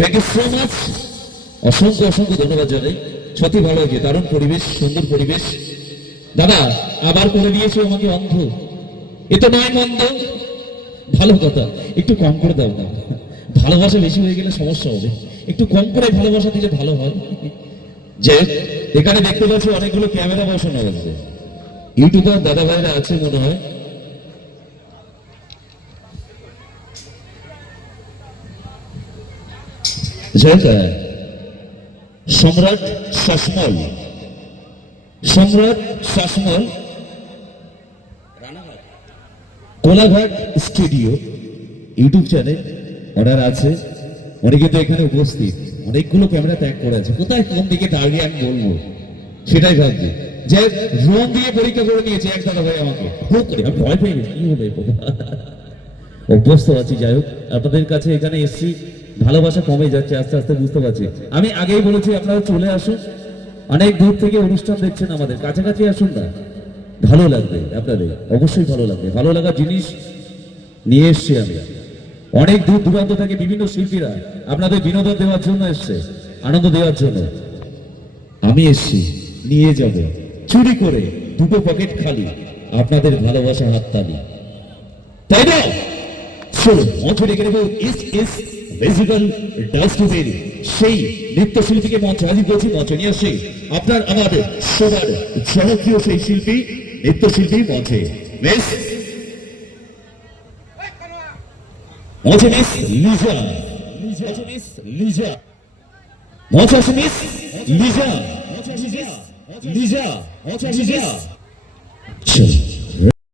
Thank you so much. অসংখ্য অসংখ্য ধন্যবাদ জানাই, সত্যি ভালো হয়েছে, দারুণ পরিবেশ, সুন্দর পরিবেশ। দাদা আবার করে দিয়েছে আমাকে অন্ধ, এ তো নয় মন্দ, ভালো কথা, একটু কম করে দাও না, ভালোবাসা বেশি হয়ে গেলে সমস্যা হবে, একটু কম করে ভালোবাসা দিলে ভালো হয়। যে এখানে দেখতে পাচ্ছি অনেকগুলো ক্যামেরা বসানো আছে, ইউটিউবার দাদা ভাইরা আছে মনে হয়। সম্রাট শাসমল, সম্রাট Sasmal Kolaghat studio YouTube channel order আছে। অনেকে তো এখানে উপস্থিত, অনেকগুলো ক্যামেরা ত্যাগ করে আছে, কোথায় কোন দিকে দাঁড়িয়ে আমি বলবো সেটাই ভাবছি। যে ড্রোন দিয়ে পরীক্ষা করে নিয়েছে এক দাদা ভাই আমাকে, ভয় পেয়ে গেছি, কি হলো অভ্যস্ত আছি। যাই হোক, আপনাদের কাছে এখানে এসছি, ভালোবাসা কমে যাচ্ছে আস্তে আস্তে, বুঝতে পারছি। আমি আগেই বলেছি আপনারা চলে আসুন, অনেক দূর থেকে অনুষ্ঠান দেখছেন, আমাদের কাছাকাছি আসুন না, ভালো লাগবে আপনাদের, অবশ্যই ভালো লাগবে। ভালো লাগার জিনিস নিয়ে এসছি আমি, অনেক দূর দূরান্ত থেকে বিভিন্ন শিল্পীরা আপনাদের বিনোদন দেওয়ার জন্য এসছে, আনন্দ দেওয়ার জন্য। আমি এসছি, নিয়ে যাব চুরি করে, দুটো পকেট খালি, আপনাদের ভালোবাসা হাততালি, তাই না? চলো মঞ্চ রেখে দেবো ভিজিবল ডাস্টবিন, সেই নৃত্যশিল্পীকে মঞ্চে হাজির করছি। মঞ্চে নিয়ে আসছি আপনার আমাদের সবার জনপ্রিয় সেই শিল্পী, নৃত্যশিল্পী মঞ্চে মিস লিজা, মঞ্চে আসে মিস লিজা, লিজা, লিজা।